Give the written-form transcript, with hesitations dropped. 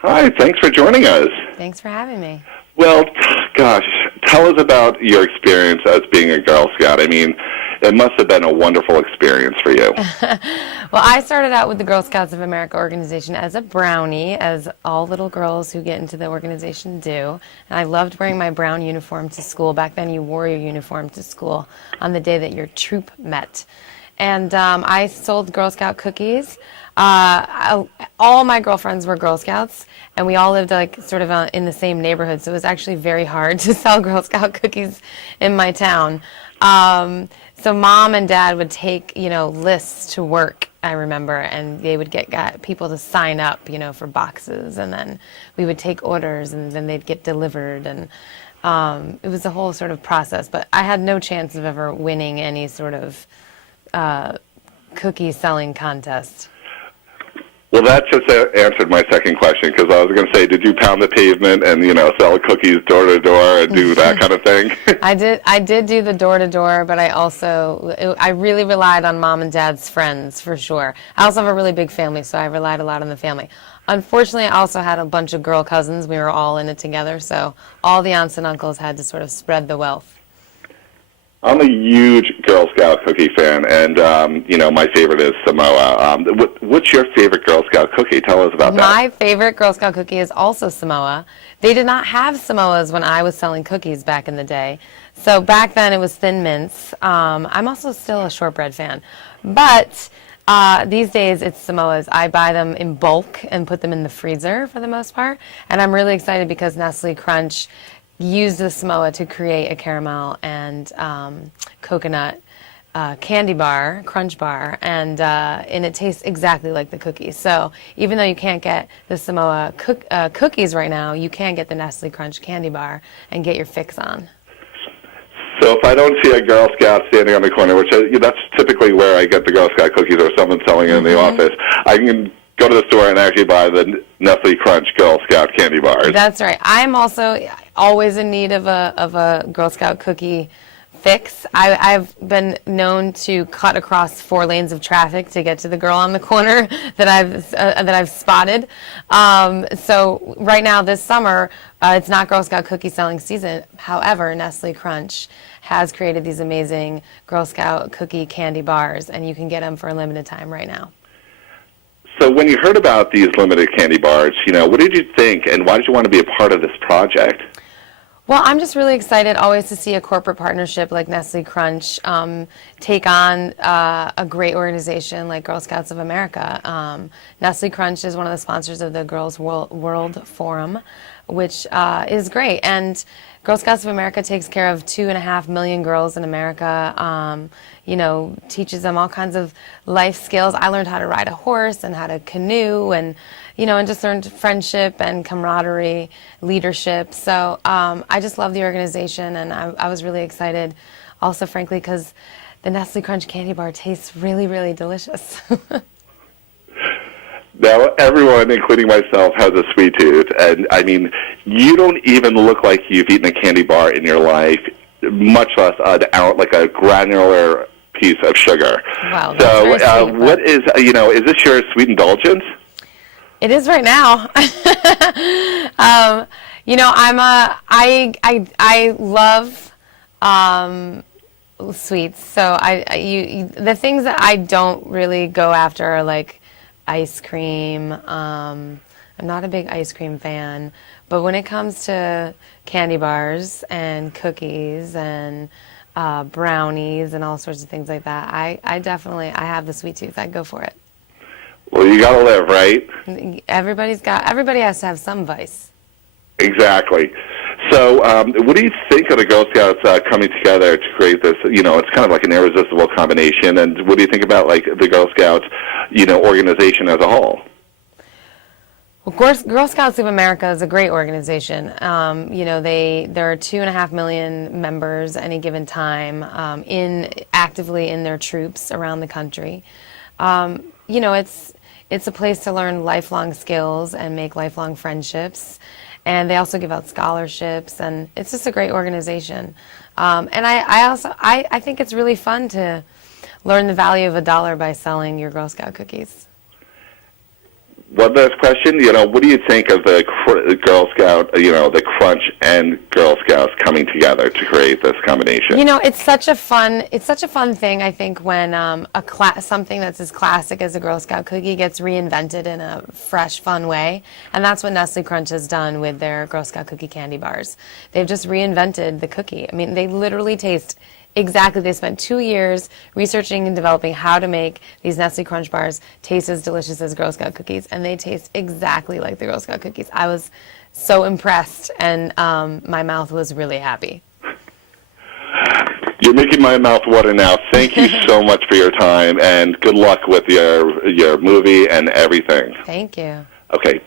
Hi, thanks for joining us. Thanks for having me. Well, gosh, tell us about your experience as being a Girl Scout. I mean, it must have been a wonderful experience for you. Well, I started out with the Girl Scouts of America organization as a brownie, as all little girls who get into the organization do. And I loved wearing my brown uniform to school. Back then, you wore your uniform to school on the day that your troop met. And I sold Girl Scout cookies. All my girlfriends were Girl Scouts, and we all lived like sort of in the same neighborhood, so it was actually very hard to sell Girl Scout cookies in my town. So Mom and Dad would take, lists to work, I remember, and they would get people to sign up, for boxes, and then we would take orders, and then they'd get delivered, and it was a whole sort of process. But I had no chance of ever winning any sort of cookie selling contest. Well, that just answered my second question, because I was going to say, did you pound the pavement and, sell cookies door to door and do that kind of thing? I did do the door to door, but I really relied on Mom and Dad's friends, for sure. I also have a really big family, so I relied a lot on the family. Unfortunately, I also had a bunch of girl cousins. We were all in it together, so all the aunts and uncles had to sort of spread the wealth. I'm a huge Girl Scout cookie fan, and, my favorite is Samoa. What's your favorite Girl Scout cookie? Tell us about that. My favorite Girl Scout cookie is also Samoa. They did not have Samoas when I was selling cookies back in the day. So back then it was Thin Mints. I'm also still a shortbread fan. But these days it's Samoas. I buy them in bulk and put them in the freezer for the most part. And I'm really excited because Nestle Crunch used the Samoa to create a caramel and coconut candy bar, crunch bar, and it tastes exactly like the cookies. So even though you can't get the Samoa cookies right now, you can get the Nestle Crunch candy bar and get your fix on. So if I don't see a Girl Scout standing on the corner, that's typically where I get the Girl Scout cookies, or someone selling it in the office, I can go to the store and actually buy the Nestle Crunch Girl Scout candy bars. That's right. I'm also always in need of a Girl Scout cookie fix. I've been known to cut across 4 lanes of traffic to get to the girl on the corner that I've spotted. So right now, this summer, it's not Girl Scout cookie selling season. However, Nestle Crunch has created these amazing Girl Scout cookie candy bars, and you can get them for a limited time right now. So when you heard about these limited candy bars, what did you think, and why did you want to be a part of this project? Well, I'm just really excited always to see a corporate partnership like Nestle Crunch take on a great organization like Girl Scouts of America. Nestle Crunch is one of the sponsors of the Girls World Forum, which is great. And Girl Scouts of America takes care of 2.5 million girls in America, teaches them all kinds of life skills. I learned how to ride a horse and how to canoe and just learned friendship and camaraderie, leadership. So I just love the organization, and I was really excited also, frankly, because the Nestle Crunch candy bar tastes really, really delicious. Now, everyone, including myself, has a sweet tooth, and I mean, you don't even look like you've eaten a candy bar in your life, much less like a granular piece of sugar. Wow, that's so, very sweet, what is this your sweet indulgence? It is right now. I love sweets. So the things that I don't really go after are like ice cream. I'm not a big ice cream fan, but when it comes to candy bars and cookies and brownies and all sorts of things like that, I have the sweet tooth. I'd go for it. Well, you got to live, right? Everybody has to have some vice. Exactly. So what do you think of the Girl Scouts coming together to create this, it's kind of like an irresistible combination, and what do you think about like the Girl Scouts, organization as a whole? Well, Girl Scouts of America is a great organization. There are 2.5 million members at any given time actively in their troops around the country. It's a place to learn lifelong skills and make lifelong friendships. And they also give out scholarships, and it's just a great organization. And I think it's really fun to learn the value of $1 by selling your Girl Scout cookies. one last question. What do you think of the Girl Scout, the Crunch and Girl Scouts coming together to create this combination? It's such a fun thing, I think, when something that's as classic as a Girl Scout cookie gets reinvented in a fresh, fun way. And that's what Nestle Crunch has done with their Girl Scout cookie candy bars. They've just reinvented the cookie. I mean, they literally taste exactly. They spent 2 years researching and developing how to make these Nestle Crunch bars taste as delicious as Girl Scout cookies, and they taste exactly like the Girl Scout cookies. I was so impressed, and my mouth was really happy. You're making my mouth water now. Thank you so much for your time, and good luck with your movie and everything. Thank you. Okay.